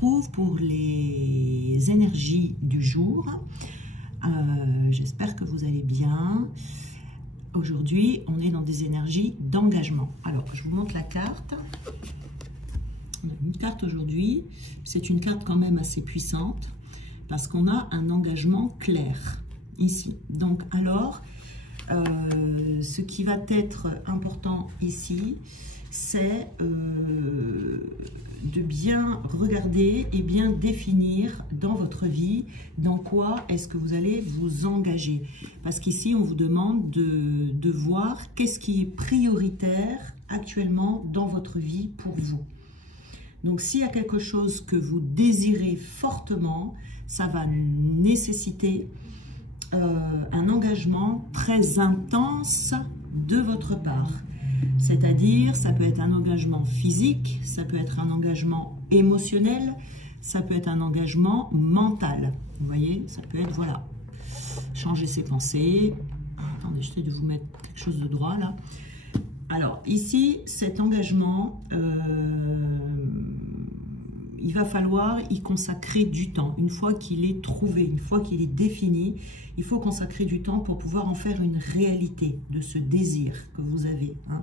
retrouve pour les énergies du jour. J'espère que vous allez bien. Aujourd'hui, on est dans des énergies d'engagement. Alors, je vous montre la carte. On a une carte aujourd'hui. C'est une carte quand même assez puissante parce qu'on a un engagement clair ici. Donc, alors, ce qui va être important ici, c'est de bien regarder et bien définir dans votre vie dans quoi est-ce que vous allez vous engager. Parce qu'ici, on vous demande de voir qu'est-ce qui est prioritaire actuellement dans votre vie pour vous. Donc, s'il y a quelque chose que vous désirez fortement, ça va nécessiter un engagement très intense de votre part. C'est-à-dire, ça peut être un engagement physique, ça peut être un engagement émotionnel, ça peut être un engagement mental. Vous voyez, ça peut être, voilà, changer ses pensées. Attendez, j'essaie de vous mettre quelque chose de droit, là. Alors, ici, cet engagement, il va falloir y consacrer du temps. Une fois qu'il est trouvé, une fois qu'il est défini, il faut consacrer du temps pour pouvoir en faire une réalité de ce désir que vous avez. Hein.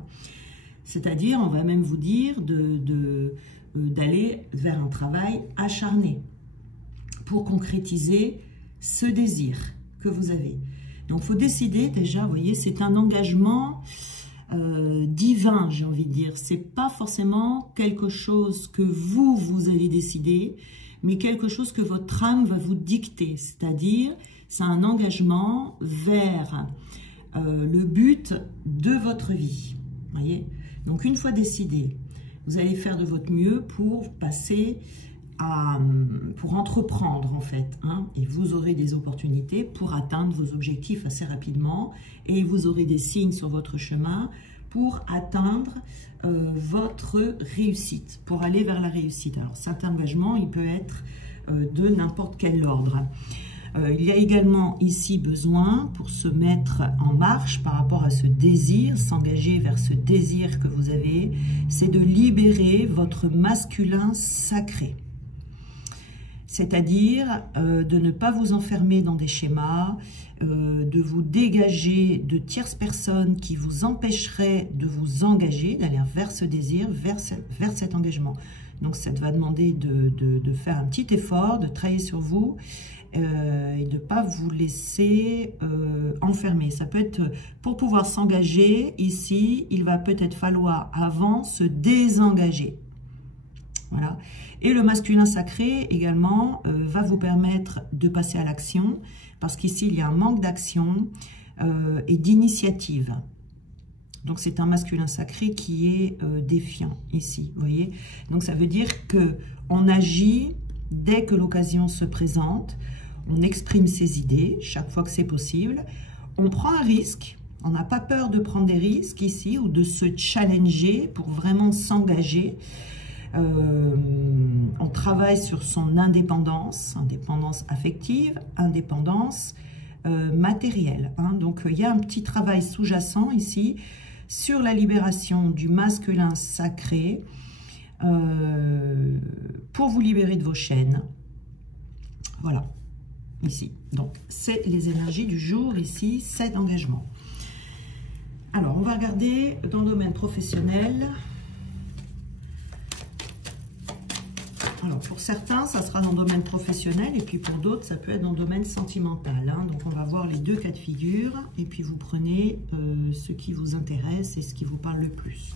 C'est-à-dire, on va même vous dire d'aller vers un travail acharné pour concrétiser ce désir que vous avez. Donc, il faut décider déjà, vous voyez, c'est un engagement divin, j'ai envie de dire. C'est pas forcément quelque chose que vous allez décider, mais quelque chose que votre âme va vous dicter. C'est-à-dire, c'est un engagement vers le but de votre vie. Voyez. Donc, une fois décidé, vous allez faire de votre mieux pour passer pour entreprendre en fait, hein, et vous aurez des opportunités pour atteindre vos objectifs assez rapidement et vous aurez des signes sur votre chemin pour atteindre votre réussite, pour aller vers la réussite. Alors cet engagement, il peut être de n'importe quel ordre. Il y a également ici besoin, pour se mettre en marche par rapport à ce désir, s'engager vers ce désir que vous avez, c'est de libérer votre masculin sacré. C'est-à-dire de ne pas vous enfermer dans des schémas, de vous dégager de tierces personnes qui vous empêcheraient de vous engager, d'aller vers ce désir, vers cet engagement. Donc ça va demander de faire un petit effort, de travailler sur vous et de ne pas vous laisser enfermer. Ça peut être, pour pouvoir s'engager, ici, il va peut-être falloir avant se désengager. Voilà. Et le masculin sacré également va vous permettre de passer à l'action parce qu'ici il y a un manque d'action et d'initiative. Donc c'est un masculin sacré qui est défiant ici, vous voyez. Donc ça veut dire que on agit dès que l'occasion se présente, on exprime ses idées chaque fois que c'est possible, on prend un risque. On n'a pas peur de prendre des risques ici ou de se challenger pour vraiment s'engager. On travaille sur son indépendance, indépendance affective, indépendance matérielle. Hein. Donc, il y a un petit travail sous-jacent ici sur la libération du masculin sacré pour vous libérer de vos chaînes. Voilà, ici. Donc, c'est les énergies du jour ici, cet engagement. Alors, on va regarder dans le domaine professionnel. Alors, pour certains, ça sera dans le domaine professionnel et puis pour d'autres, ça peut être dans le domaine sentimental. Hein. Donc, on va voir les deux cas de figure et puis vous prenez ce qui vous intéresse et ce qui vous parle le plus.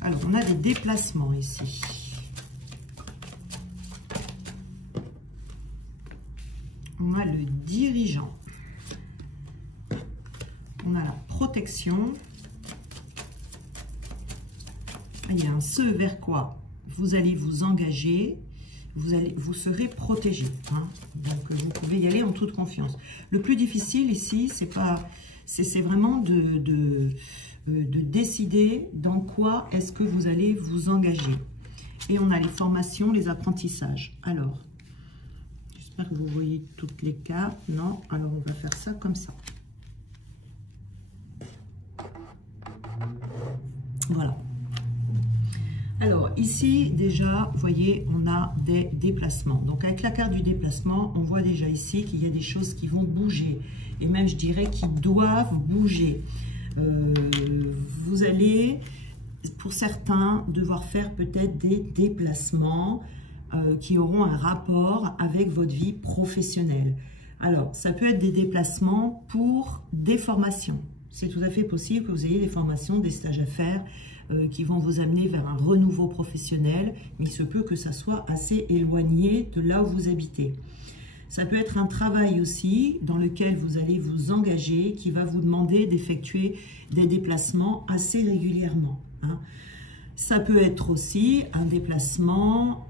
Alors, on a des déplacements ici. On a le dirigeant. On a la protection. Il y a un ce vers quoi vous allez vous engager, vous serez protégé. Hein. Donc, vous pouvez y aller en toute confiance. Le plus difficile ici, c'est vraiment de décider dans quoi est-ce que vous allez vous engager. Et on a les formations, les apprentissages. Alors, j'espère que vous voyez toutes les cartes. Non, alors on va faire ça comme ça. Voilà. Alors ici déjà, vous voyez, on a des déplacements. Donc avec la carte du déplacement, on voit déjà ici qu'il y a des choses qui vont bouger. Et même je dirais qui doivent bouger. Vous allez, pour certains, devoir faire peut-être des déplacements qui auront un rapport avec votre vie professionnelle. Alors ça peut être des déplacements pour des formations. C'est tout à fait possible que vous ayez des formations, des stages à faire qui vont vous amener vers un renouveau professionnel, mais il se peut que ça soit assez éloigné de là où vous habitez. Ça peut être un travail aussi dans lequel vous allez vous engager, qui va vous demander d'effectuer des déplacements assez régulièrement. Hein. Ça peut être aussi un déplacement,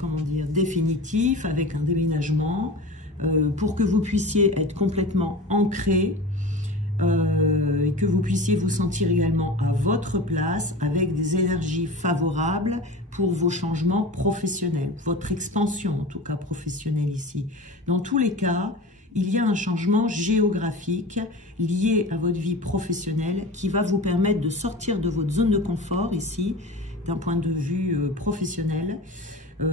comment dire, définitif, avec un déménagement, pour que vous puissiez être complètement ancré, et que vous puissiez vous sentir également à votre place avec des énergies favorables pour vos changements professionnels, votre expansion en tout cas professionnelle ici. Dans tous les cas, il y a un changement géographique lié à votre vie professionnelle qui va vous permettre de sortir de votre zone de confort ici, d'un point de vue professionnel.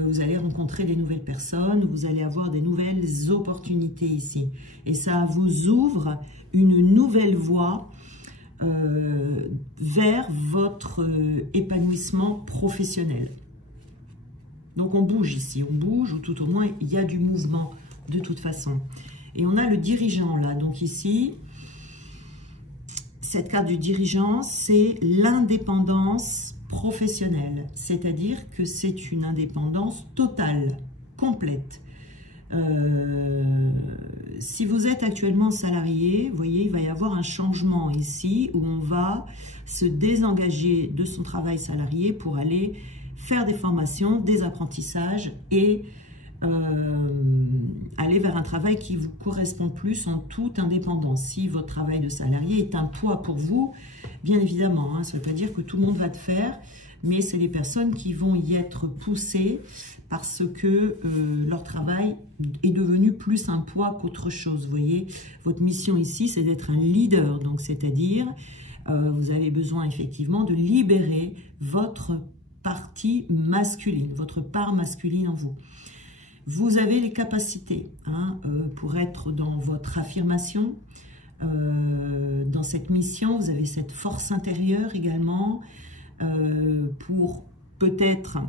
Vous allez rencontrer des nouvelles personnes, vous allez avoir des nouvelles opportunités ici. Et ça vous ouvre une nouvelle voie vers votre épanouissement professionnel. Donc on bouge ici, on bouge, ou tout au moins il y a du mouvement de toute façon. Et on a le dirigeant là, donc ici, cette carte du dirigeant, c'est l'indépendance professionnelle, c'est-à-dire que c'est une indépendance totale, complète. Si vous êtes actuellement salarié, vous voyez, il va y avoir un changement ici où on va se désengager de son travail salarié pour aller faire des formations, des apprentissages et aller vers un travail qui vous correspond plus en toute indépendance. Si votre travail de salarié est un poids pour vous, bien évidemment, hein, ça ne veut pas dire que tout le monde va le faire, mais c'est les personnes qui vont y être poussées parce que leur travail est devenu plus un poids qu'autre chose. Vous voyez, votre mission ici, c'est d'être un leader, donc c'est-à-dire vous avez besoin effectivement de libérer votre partie masculine, votre part masculine en vous. Vous avez les capacités hein, pour être dans votre affirmation, dans cette mission, vous avez cette force intérieure également pour peut-être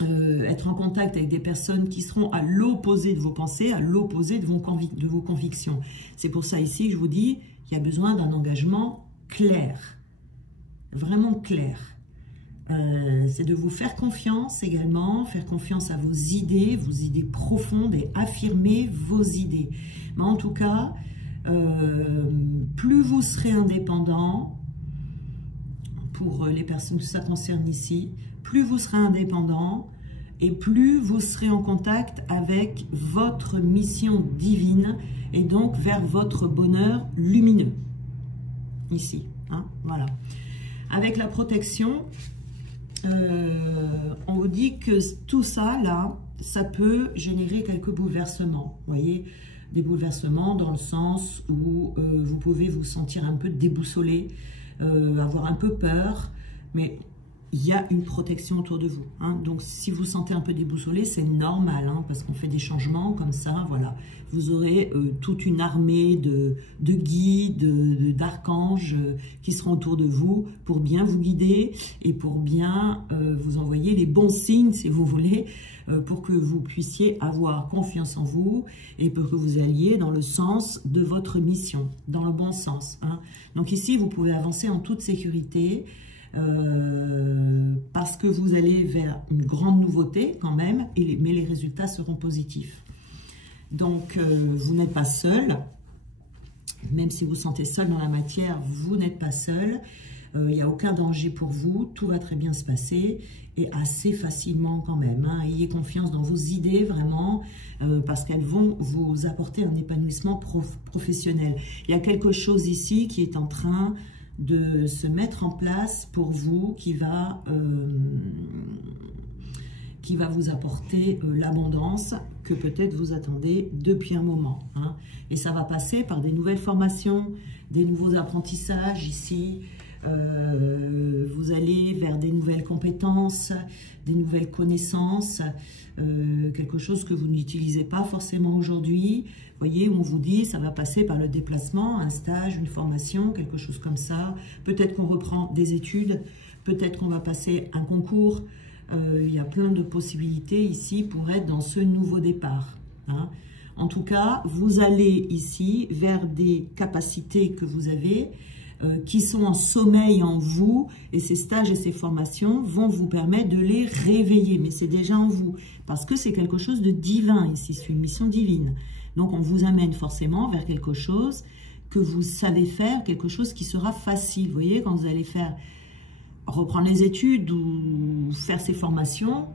être en contact avec des personnes qui seront à l'opposé de vos pensées, à l'opposé de vos convictions. C'est pour ça ici que je vous dis qu'il y a besoin d'un engagement clair, vraiment clair. C'est de vous faire confiance également, faire confiance à vos idées profondes et affirmer vos idées. Mais en tout cas, plus vous serez indépendant, pour les personnes que ça concerne ici, plus vous serez indépendant et plus vous serez en contact avec votre mission divine et donc vers votre bonheur lumineux. Ici, hein, voilà. Avec la protection, on vous dit que tout ça, là, ça peut générer quelques bouleversements. Vous voyez, des bouleversements dans le sens où vous pouvez vous sentir un peu déboussolé, avoir un peu peur, mais il y a une protection autour de vous. Hein. Donc, si vous vous sentez un peu déboussolé, c'est normal, hein, parce qu'on fait des changements comme ça, voilà. Vous aurez toute une armée de guides, d'archanges qui seront autour de vous pour bien vous guider et pour bien vous envoyer les bons signes, si vous voulez, pour que vous puissiez avoir confiance en vous et pour que vous alliez dans le sens de votre mission, dans le bon sens. Hein. Donc ici, vous pouvez avancer en toute sécurité, parce que vous allez vers une grande nouveauté quand même, mais les résultats seront positifs. Donc vous n'êtes pas seul, même si vous vous sentez seul dans la matière, vous n'êtes pas seul, il n'y a aucun danger pour vous, tout va très bien se passer et assez facilement quand même. Hein. Ayez confiance dans vos idées vraiment, parce qu'elles vont vous apporter un épanouissement professionnel. Il y a quelque chose ici qui est en train de se mettre en place pour vous, qui va vous apporter l'abondance que peut-être vous attendez depuis un moment. Hein. Et ça va passer par des nouvelles formations, des nouveaux apprentissages ici, Vous allez vers des nouvelles compétences, des nouvelles connaissances, quelque chose que vous n'utilisez pas forcément aujourd'hui. Vous voyez, on vous dit, ça va passer par le déplacement, un stage, une formation, quelque chose comme ça. Peut-être qu'on reprend des études, peut-être qu'on va passer un concours. Il y a plein de possibilités ici pour être dans ce nouveau départ. Hein. En tout cas, vous allez ici vers des capacités que vous avez, qui sont en sommeil en vous, et ces stages et ces formations vont vous permettre de les réveiller, mais c'est déjà en vous, parce que c'est quelque chose de divin ici, c'est une mission divine. Donc on vous amène forcément vers quelque chose que vous savez faire, quelque chose qui sera facile. Vous voyez, quand vous allez reprendre les études ou faire ces formations,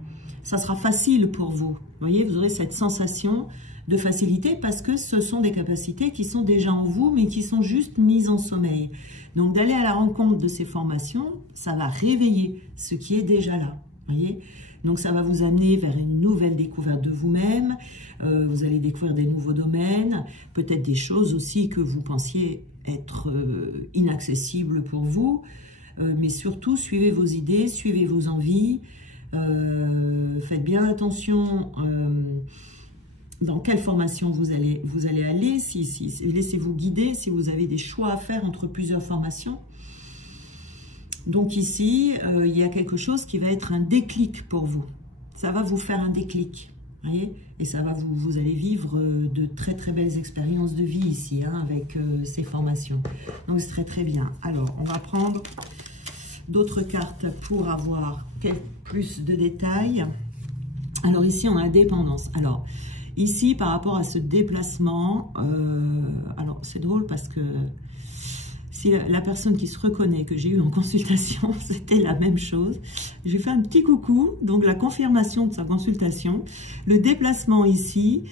ça sera facile pour vous. Vous voyez, vous aurez cette sensation de facilité parce que ce sont des capacités qui sont déjà en vous, mais qui sont juste mises en sommeil. Donc d'aller à la rencontre de ces formations, ça va réveiller ce qui est déjà là. Voyez, donc ça va vous amener vers une nouvelle découverte de vous-même. Vous allez découvrir des nouveaux domaines, peut-être des choses aussi que vous pensiez être inaccessibles pour vous. Mais surtout, suivez vos idées, suivez vos envies. Faites bien attention dans quelle formation vous allez aller. Laissez-vous guider si vous avez des choix à faire entre plusieurs formations. Donc ici, il y a quelque chose qui va être un déclic pour vous. Ça va vous faire un déclic. Voyez, et ça va vous allez vivre de très très belles expériences de vie ici, hein, avec ces formations. Donc c'est très très bien. Alors, on va prendre d'autres cartes pour avoir plus de détails. Alors ici, on a la dépendance. Alors, ici, par rapport à ce déplacement, alors c'est drôle parce que si la personne qui se reconnaît que j'ai eu en consultation, c'était la même chose. J'ai fait un petit coucou, donc la confirmation de sa consultation. Le déplacement ici,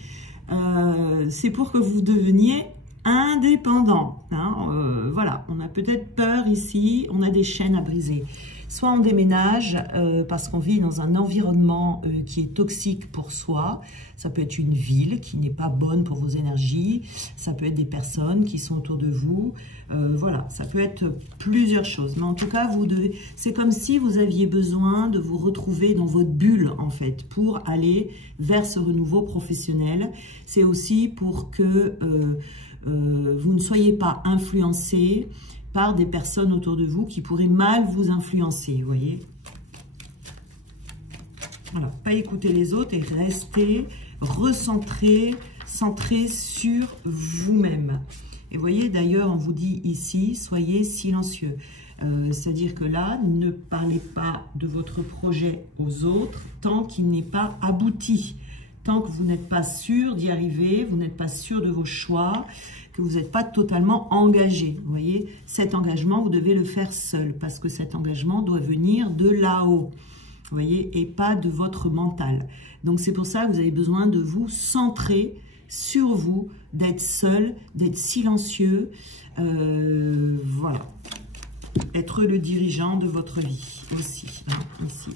c'est pour que vous deveniez indépendant. Hein, voilà, on a peut-être peur ici, on a des chaînes à briser. Soit on déménage parce qu'on vit dans un environnement qui est toxique pour soi. Ça peut être une ville qui n'est pas bonne pour vos énergies. Ça peut être des personnes qui sont autour de vous. Voilà, ça peut être plusieurs choses. Mais en tout cas, c'est comme si vous aviez besoin de vous retrouver dans votre bulle, en fait, pour aller vers ce renouveau professionnel. C'est aussi pour que vous ne soyez pas influencé par des personnes autour de vous qui pourraient mal vous influencer, vous voyez. Voilà, pas écouter les autres et rester recentré, centré sur vous-même. Et vous voyez, d'ailleurs, on vous dit ici, soyez silencieux. C'est-à-dire que là, ne parlez pas de votre projet aux autres tant qu'il n'est pas abouti. Tant que vous n'êtes pas sûr d'y arriver, vous n'êtes pas sûr de vos choix, que vous n'êtes pas totalement engagé. Vous voyez, cet engagement, vous devez le faire seul parce que cet engagement doit venir de là-haut. Vous voyez, et pas de votre mental. Donc, c'est pour ça que vous avez besoin de vous centrer sur vous, d'être seul, d'être silencieux. Voilà. Être le dirigeant de votre vie aussi, hein, ici.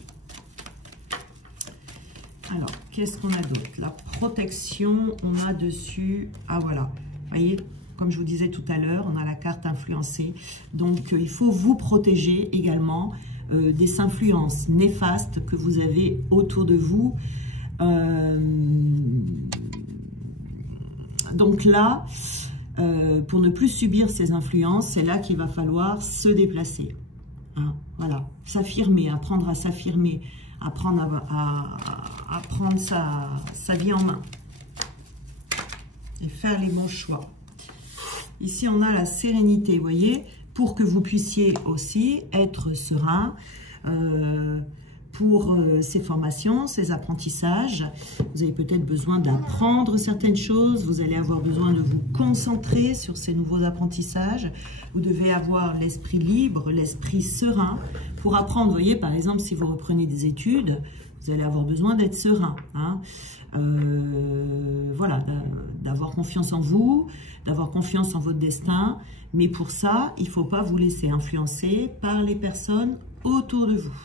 Alors, qu'est-ce qu'on a d'autre? La protection, on a dessus... Ah, voilà. Vous voyez, comme je vous disais tout à l'heure, on a la carte influencée. Donc, il faut vous protéger également des influences néfastes que vous avez autour de vous. Donc là, pour ne plus subir ces influences, c'est là qu'il va falloir se déplacer. Hein, voilà, s'affirmer, apprendre à s'affirmer, apprendre à prendre sa vie en main et faire les bons choix. Ici, on a la sérénité, vous voyez, pour que vous puissiez aussi être serein pour ces formations, ces apprentissages. Vous avez peut-être besoin d'apprendre certaines choses, vous allez avoir besoin de vous concentrer sur ces nouveaux apprentissages. Vous devez avoir l'esprit libre, l'esprit serein pour apprendre. Vous voyez, par exemple, si vous reprenez des études, vous allez avoir besoin d'être serein. Hein. Voilà, d'avoir confiance en vous, d'avoir confiance en votre destin. Mais pour ça, il ne faut pas vous laisser influencer par les personnes autour de vous.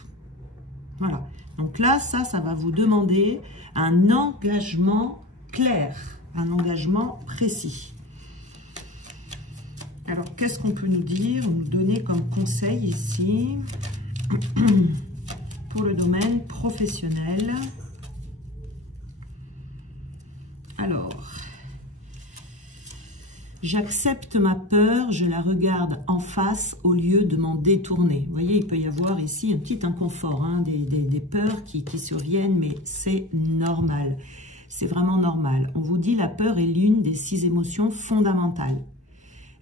Voilà. Donc là, ça va vous demander un engagement clair, un engagement précis. Alors, qu'est-ce qu'on peut nous dire, nous donner comme conseil ici pour le domaine professionnel? Alors, j'accepte ma peur, je la regarde en face au lieu de m'en détourner. Vous voyez, il peut y avoir ici un petit inconfort, hein, des peurs qui surviennent, mais c'est normal. C'est vraiment normal. On vous dit la peur est l'une des 6 émotions fondamentales.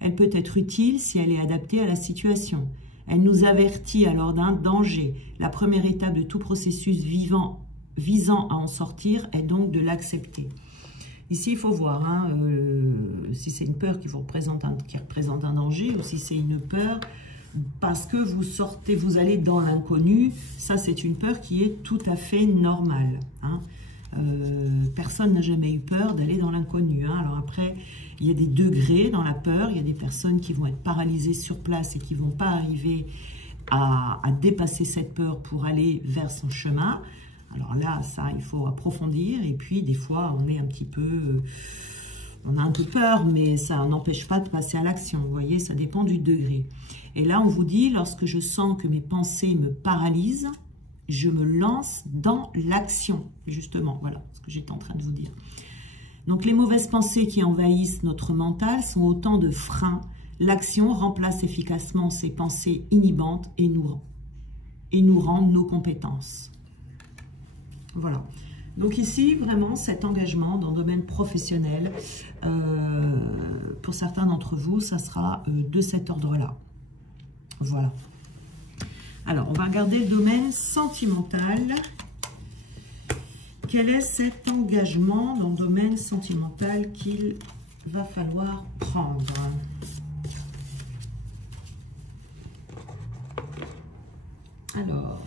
Elle peut être utile si elle est adaptée à la situation. Elle nous avertit alors d'un danger. La première étape de tout processus visant à en sortir est donc de l'accepter. Ici, il faut voir hein, si c'est une peur qui représente un danger ou si c'est une peur parce que vous allez dans l'inconnu. Ça, c'est une peur qui est tout à fait normale. Hein. Personne n'a jamais eu peur d'aller dans l'inconnu. Hein. Alors après, il y a des degrés dans la peur. Il y a des personnes qui vont être paralysées sur place et qui ne vont pas arriver à dépasser cette peur pour aller vers son chemin. Alors là, ça, il faut approfondir. Et puis, des fois, on est un petit peu... on a un peu peur, mais ça n'empêche pas de passer à l'action. Vous voyez, ça dépend du degré. Et là, on vous dit, lorsque je sens que mes pensées me paralysent, je me lance dans l'action, justement. Voilà ce que j'étais en train de vous dire. Donc, les mauvaises pensées qui envahissent notre mental sont autant de freins. L'action remplace efficacement ces pensées inhibantes et nous rend nos compétences. Voilà. Donc ici, vraiment, cet engagement dans le domaine professionnel, pour certains d'entre vous, ça sera de cet ordre-là. Voilà. Alors, on va regarder le domaine sentimental. Quel est cet engagement dans le domaine sentimental qu'il va falloir prendre? Alors...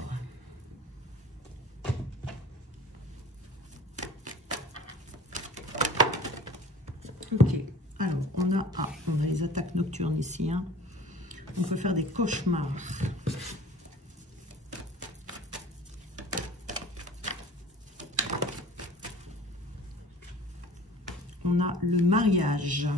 ok, alors on a les attaques nocturnes ici, hein. On peut faire des cauchemars. On a le mariage.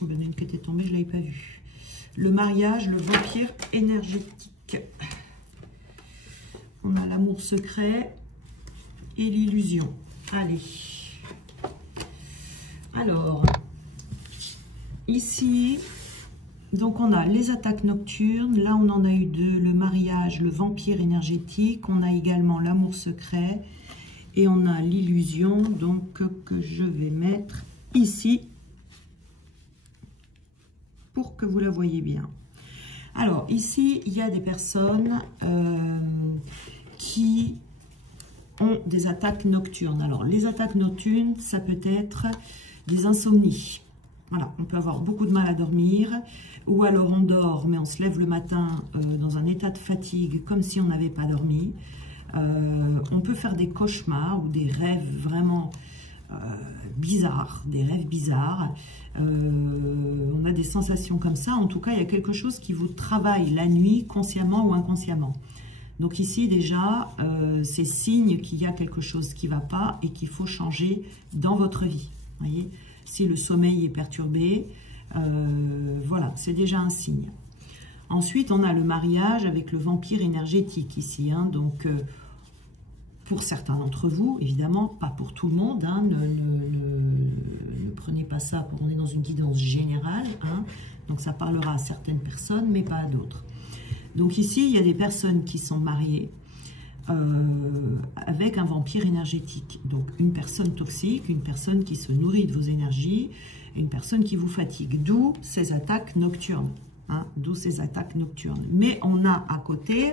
Il y en a une qui était tombée, je ne l'avais pas vue. Le mariage, le vampire énergétique. On a l'amour secret et l'illusion. Allez. Alors, ici, donc on a les attaques nocturnes. Là, on en a eu 2. Le mariage, le vampire énergétique. On a également l'amour secret. Et on a l'illusion, donc, que je vais mettre ici pour que vous la voyez bien. Alors, ici, il y a des personnes qui ont des attaques nocturnes. Alors, les attaques nocturnes, ça peut être des insomnies. Voilà, on peut avoir beaucoup de mal à dormir, ou alors on dort, mais on se lève le matin dans un état de fatigue, comme si on n'avait pas dormi. On peut faire des cauchemars ou des rêves vraiment bizarres, des rêves bizarres. On a des sensations comme ça. En tout cas, il y a quelque chose qui vous travaille la nuit, consciemment ou inconsciemment. Donc ici, déjà, c'est signe qu'il y a quelque chose qui ne va pas et qu'il faut changer dans votre vie. Vous voyez, si le sommeil est perturbé, voilà, c'est déjà un signe. Ensuite, on a le mariage avec le vampire énergétique ici. Hein, donc, pour certains d'entre vous, évidemment, pas pour tout le monde. Hein, ne prenez pas ça pour... On est dans une guidance générale. Hein, donc, ça parlera à certaines personnes, mais pas à d'autres. Donc ici, il y a des personnes qui sont mariées avec un vampire énergétique. Donc une personne toxique, une personne qui se nourrit de vos énergies, et une personne qui vous fatigue. D'où ces attaques nocturnes. Hein, d'où ces attaques nocturnes. Mais on a à côté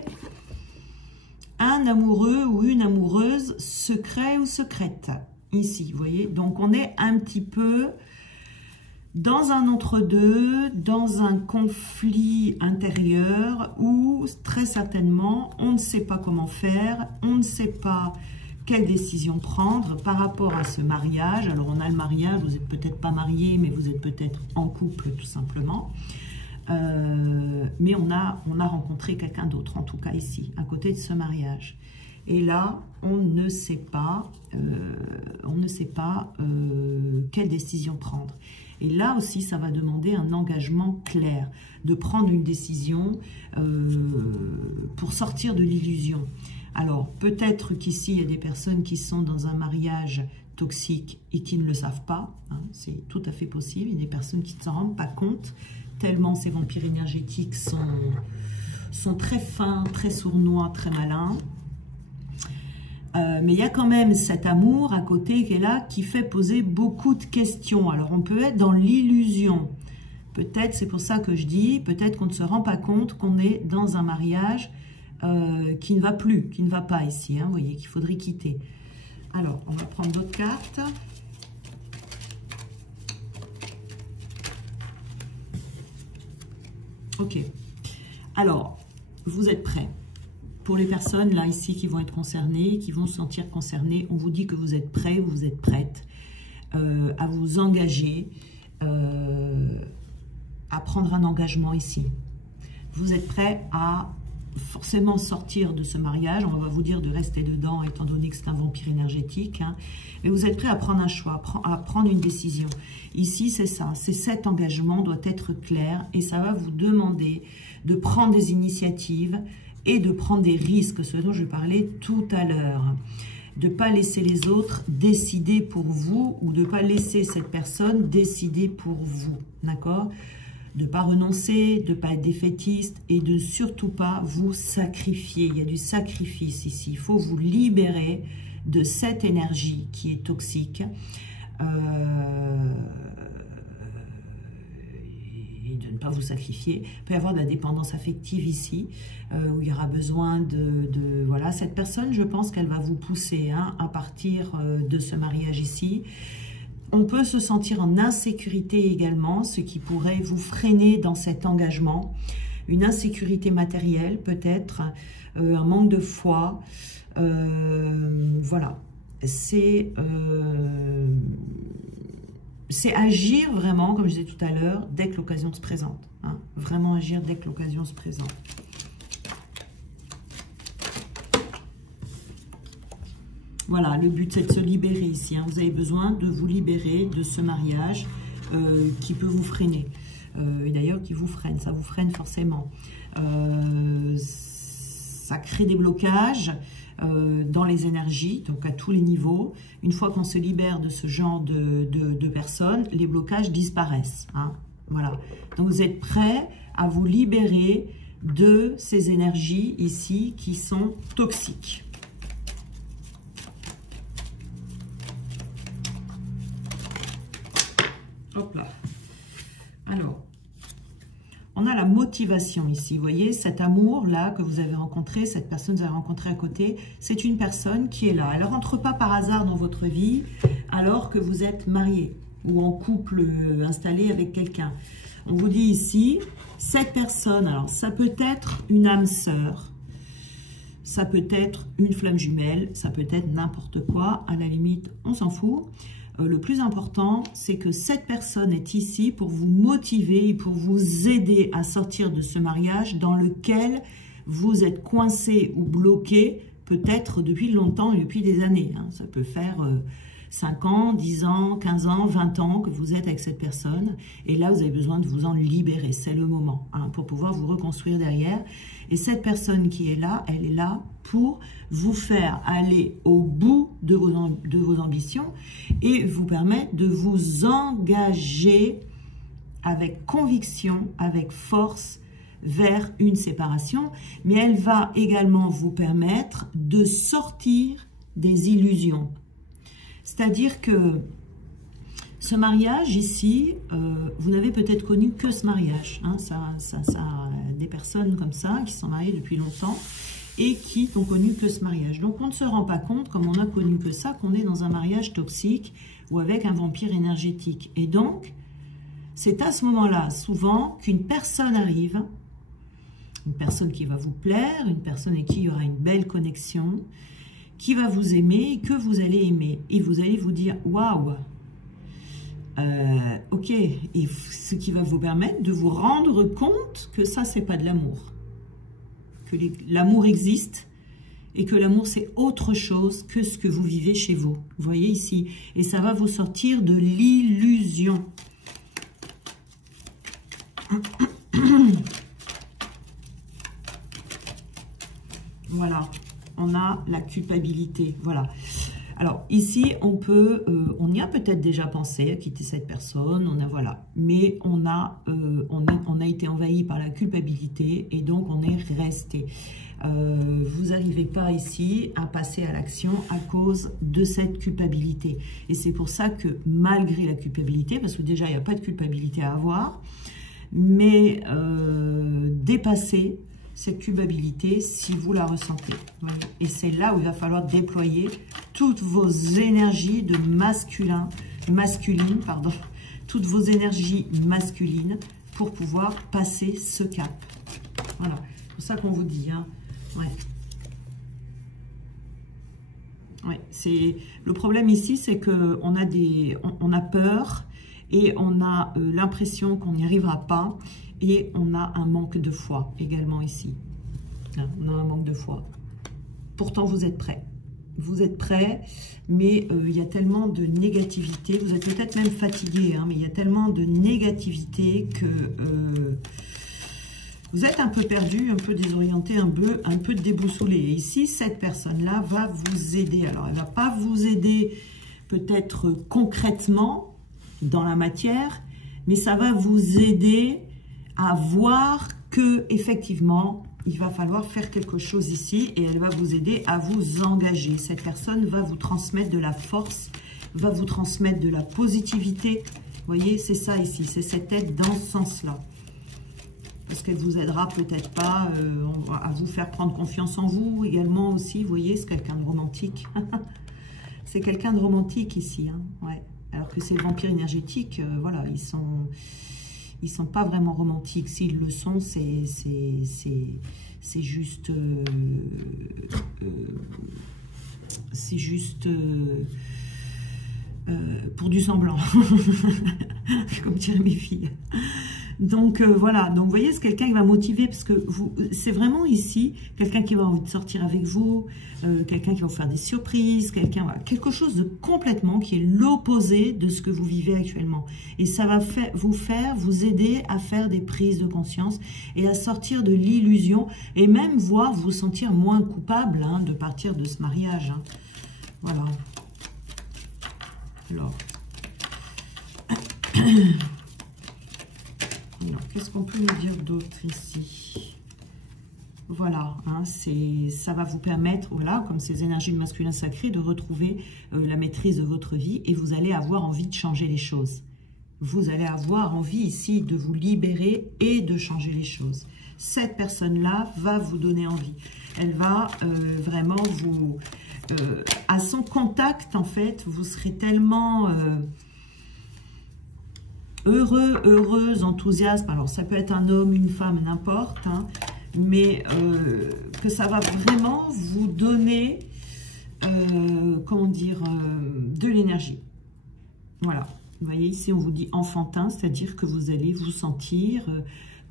un amoureux ou une amoureuse secret ou secrète. Ici, vous voyez. Donc on est un petit peu... dans un entre-deux, dans un conflit intérieur où très certainement on ne sait pas comment faire, on ne sait pas quelle décision prendre par rapport à ce mariage. Alors on a le mariage, vous n'êtes peut-être pas marié, mais vous êtes peut-être en couple tout simplement. Mais on a rencontré quelqu'un d'autre, en tout cas ici, à côté de ce mariage. Et là, on ne sait pas, quelle décision prendre. Et là aussi, ça va demander un engagement clair, de prendre une décision pour sortir de l'illusion. Alors, peut-être qu'ici, il y a des personnes qui sont dans un mariage toxique et qui ne le savent pas. Hein, c'est tout à fait possible. Il y a des personnes qui ne s'en rendent pas compte, tellement ces vampires énergétiques sont très fins, très sournois, très malins. Mais il y a quand même cet amour à côté qui est là, qui fait poser beaucoup de questions. Alors, on peut être dans l'illusion. Peut-être, c'est pour ça que je dis, peut-être qu'on ne se rend pas compte qu'on est dans un mariage qui ne va plus, qui ne va pas ici. Hein, vous voyez, qu'il faudrait quitter. Alors, on va prendre d'autres cartes. Ok. Alors, vous êtes prêts? Pour les personnes là ici qui vont être concernées, qui vont se sentir concernées, on vous dit que vous êtes prêts, vous êtes prêtes à vous engager, à prendre un engagement ici. Vous êtes prêts à forcément sortir de ce mariage. On va vous dire de rester dedans étant donné que c'est un vampire énergétique. Hein. Mais vous êtes prêts à prendre un choix, à prendre une décision. Ici, c'est ça. C'est cet engagement doit être clair et ça va vous demander de prendre des initiatives et de prendre des risques, ce dont je parlais tout à l'heure. De ne pas laisser les autres décider pour vous ou de ne pas laisser cette personne décider pour vous. D'accord ? De ne pas renoncer, de ne pas être défaitiste et de surtout pas vous sacrifier. Il y a du sacrifice ici. Il faut vous libérer de cette énergie qui est toxique. Et de ne pas vous sacrifier. Il peut y avoir de la dépendance affective ici, où il y aura besoin voilà, cette personne, je pense qu'elle va vous pousser hein, à partir de ce mariage ici. On peut se sentir en insécurité également, ce qui pourrait vous freiner dans cet engagement. Une insécurité matérielle peut-être, un manque de foi. Voilà, c'est agir vraiment, comme je disais tout à l'heure, dès que l'occasion se présente. Hein. Vraiment agir dès que l'occasion se présente. Voilà, le but c'est de se libérer ici. Hein. Vous avez besoin de vous libérer de ce mariage qui peut vous freiner. Et d'ailleurs qui vous freine, ça vous freine forcément. Ça crée des blocages dans les énergies, donc à tous les niveaux. Une fois qu'on se libère de ce genre de personnes, les blocages disparaissent. Hein. Voilà. Donc vous êtes prêts à vous libérer de ces énergies ici qui sont toxiques. Hop là. Alors, on a la motivation ici. Vous voyez, cet amour-là que vous avez rencontré, cette personne que vous avez rencontrée à côté, c'est une personne qui est là. Elle ne rentre pas par hasard dans votre vie alors que vous êtes marié ou en couple installé avec quelqu'un. On vous dit ici, cette personne, alors ça peut être une âme sœur, ça peut être une flamme jumelle, ça peut être n'importe quoi. À la limite, on s'en fout. Le plus important, c'est que cette personne est ici pour vous motiver et pour vous aider à sortir de ce mariage dans lequel vous êtes coincé ou bloqué, peut-être depuis longtemps et depuis des années. Hein. Ça peut faire 5 ans, 10 ans, 15 ans, 20 ans que vous êtes avec cette personne. Et là, vous avez besoin de vous en libérer. C'est le moment hein, pour pouvoir vous reconstruire derrière. Et cette personne qui est là, elle est là pour vous faire aller au bout de vos ambitions et vous permettre de vous engager avec conviction, avec force vers une séparation. Mais elle va également vous permettre de sortir des illusions. C'est-à-dire que ce mariage ici, vous n'avez peut-être connu que ce mariage. Hein, des personnes comme ça qui sont mariées depuis longtemps et qui n'ont connu que ce mariage. Donc on ne se rend pas compte, comme on n'a connu que ça, qu'on est dans un mariage toxique ou avec un vampire énergétique. Et donc, c'est à ce moment-là, souvent, qu'une personne arrive, une personne qui va vous plaire, une personne avec qui il y aura une belle connexion, qui va vous aimer et que vous allez aimer. Et vous allez vous dire, waouh, ok, et ce qui va vous permettre de vous rendre compte que ça, c'est pas de l'amour. Que l'amour existe et que l'amour, c'est autre chose que ce que vous vivez chez vous. Vous voyez ici. Et ça va vous sortir de l'illusion. Voilà. On a la culpabilité. Voilà. Alors, ici, on y a peut-être déjà pensé à quitter cette personne. Voilà. Mais on a été envahi par la culpabilité et donc on est resté. Vous n'arrivez pas ici à passer à l'action à cause de cette culpabilité. Et c'est pour ça que malgré la culpabilité, parce que déjà il n'y a pas de culpabilité à avoir, mais dépasser cette culpabilité si vous la ressentez. Et c'est là où il va falloir déployer toutes vos énergies de masculine, toutes vos énergies masculines pour pouvoir passer ce cap. Voilà, c'est pour ça qu'on vous dit, hein. Ouais. Ouais, le problème ici, c'est que on a peur et on a l'impression qu'on n'y arrivera pas et on a un manque de foi également ici. On a un manque de foi. Pourtant, vous êtes prêts. Vous êtes prêts, mais il y a tellement de négativité. Vous êtes peut-être même fatigué, hein, mais il y a tellement de négativité que vous êtes un peu perdu, un peu désorienté, un peu déboussolé. Et ici, cette personne-là va vous aider. Alors, elle ne va pas vous aider peut-être concrètement dans la matière, mais ça va vous aider à voir que effectivement, il va falloir faire quelque chose ici et elle va vous aider à vous engager. Cette personne va vous transmettre de la force, va vous transmettre de la positivité. Vous voyez, c'est ça ici, c'est cette aide dans ce sens-là. Parce qu'elle vous aidera peut-être pas à vous faire prendre confiance en vous également aussi. Vous voyez, c'est quelqu'un de romantique. C'est quelqu'un de romantique ici. Hein, ouais. Alors que c'est le vampire énergétique, voilà, ils sont pas vraiment romantiques. S'ils le sont, c'est juste... c'est juste... pour du semblant. Comme diraient mes filles. Donc voilà, donc vous voyez, c'est quelqu'un qui va motiver parce que c'est vraiment ici quelqu'un qui va envie de sortir avec vous, quelqu'un qui va vous faire des surprises, voilà, quelque chose de complètement qui est l'opposé de ce que vous vivez actuellement. Et ça va vous aider à faire des prises de conscience et à sortir de l'illusion et même vous sentir moins coupable hein, de partir de ce mariage. Hein. Voilà. Alors... Alors, qu'est-ce qu'on peut nous dire d'autre ici? Voilà, hein, ça va vous permettre, voilà, comme ces énergies de masculin sacré, de retrouver la maîtrise de votre vie et vous allez avoir envie de changer les choses. Vous allez avoir envie ici de vous libérer et de changer les choses. Cette personne-là va vous donner envie. Elle va vraiment vous... à son contact, en fait, vous serez tellement... heureuse, enthousiaste, alors ça peut être un homme, une femme, n'importe, hein, mais que ça va vraiment vous donner, comment dire, de l'énergie. Voilà, vous voyez ici on vous dit enfantin, c'est-à-dire que vous allez vous sentir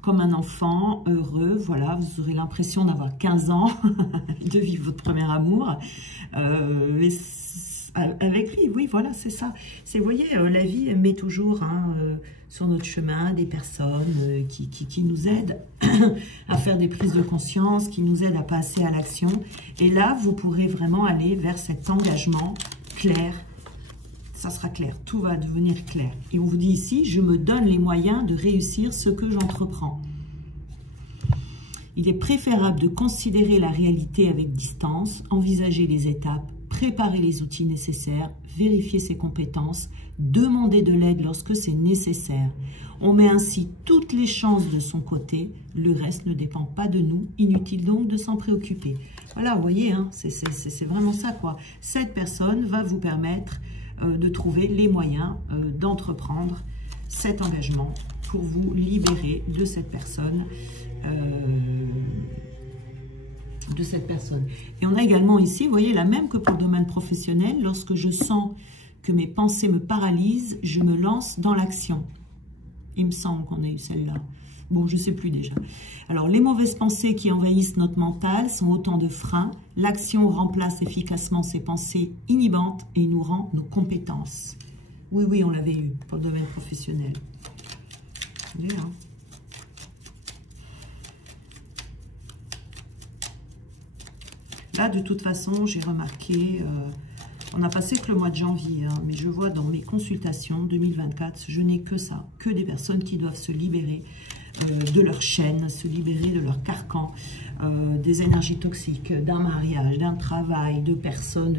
comme un enfant, heureux, voilà, vous aurez l'impression d'avoir 15 ans, de vivre votre premier amour, avec lui, oui, voilà, c'est ça. Vous voyez, la vie, elle met toujours hein, sur notre chemin des personnes qui nous aident à faire des prises de conscience, qui nous aident à passer à l'action. Et là, vous pourrez vraiment aller vers cet engagement clair. Ça sera clair, tout va devenir clair. Et on vous dit ici, je me donne les moyens de réussir ce que j'entreprends. Il est préférable de considérer la réalité avec distance, envisager les étapes, préparer les outils nécessaires, vérifier ses compétences, demander de l'aide lorsque c'est nécessaire. On met ainsi toutes les chances de son côté, le reste ne dépend pas de nous, inutile donc de s'en préoccuper. Voilà, vous voyez, hein, c'est vraiment ça, quoi. Cette personne va vous permettre de trouver les moyens d'entreprendre cet engagement pour vous libérer de cette personne. Et on a également ici, vous voyez, la même que pour le domaine professionnel, lorsque je sens que mes pensées me paralysent, je me lance dans l'action. Il me semble qu'on a eu celle-là. Bon, je ne sais plus déjà. Alors, les mauvaises pensées qui envahissent notre mental sont autant de freins. L'action remplace efficacement ces pensées inhibantes et nous rend nos compétences. Oui, oui, on l'avait eu pour le domaine professionnel. Là. Là, de toute façon, j'ai remarqué, on a passé que le mois de janvier, hein, mais je vois dans mes consultations 2024, je n'ai que ça, que des personnes qui doivent se libérer de leur chaîne, se libérer de leur carcan, des énergies toxiques, d'un mariage, d'un travail, de personnes,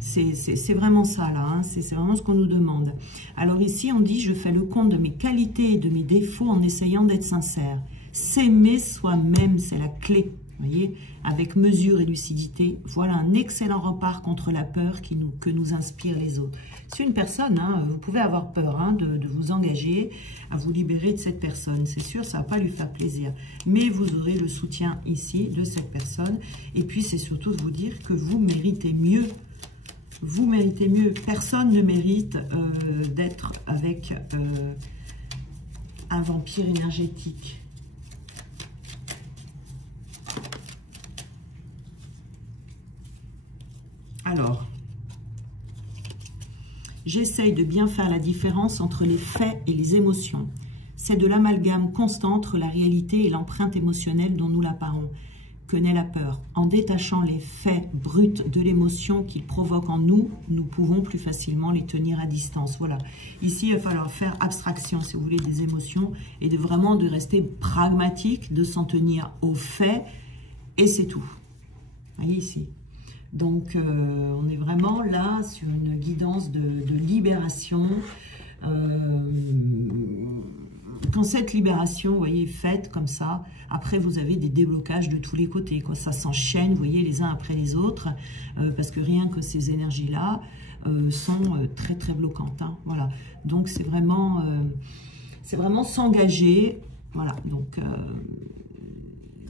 c'est vraiment ça là, hein, c'est vraiment ce qu'on nous demande. Alors ici on dit, je fais le compte de mes qualités et de mes défauts en essayant d'être sincère. S'aimer soi-même, c'est la clé. Vous voyez, avec mesure et lucidité, voilà un excellent rempart contre la peur que nous inspirent les autres. Si une personne, hein, vous pouvez avoir peur hein, de vous engager à vous libérer de cette personne, c'est sûr, ça ne va pas lui faire plaisir. Mais vous aurez le soutien ici de cette personne. Et puis, c'est surtout de vous dire que vous méritez mieux. Vous méritez mieux. Personne ne mérite d'être avec un vampire énergétique. Alors, j'essaye de bien faire la différence entre les faits et les émotions. C'est de l'amalgame constant entre la réalité et l'empreinte émotionnelle dont nous l'apparons, que naît la peur. En détachant les faits bruts de l'émotion qu'ils provoquent en nous, nous pouvons plus facilement les tenir à distance. Voilà. Ici, il va falloir faire abstraction, si vous voulez, des émotions et de vraiment de rester pragmatique, de s'en tenir aux faits et c'est tout. Vous voyez ici. Donc, on est vraiment là sur une guidance de libération. Quand cette libération, vous voyez, est faite comme ça, après vous avez des déblocages de tous les côtés, quoi. Ça s'enchaîne, vous voyez, les uns après les autres, parce que rien que ces énergies-là sont très très bloquantes. Hein, voilà. Donc c'est vraiment s'engager, voilà. Donc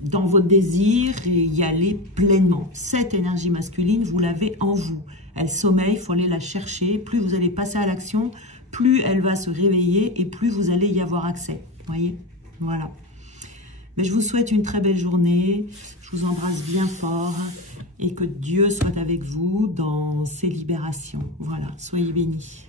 dans votre désir et y aller pleinement. Cette énergie masculine, vous l'avez en vous. Elle sommeille, il faut aller la chercher. Plus vous allez passer à l'action, plus elle va se réveiller et plus vous allez y avoir accès. Vous voyez? Voilà. Mais je vous souhaite une très belle journée. Je vous embrasse bien fort et que Dieu soit avec vous dans ces libérations. Voilà, soyez bénis.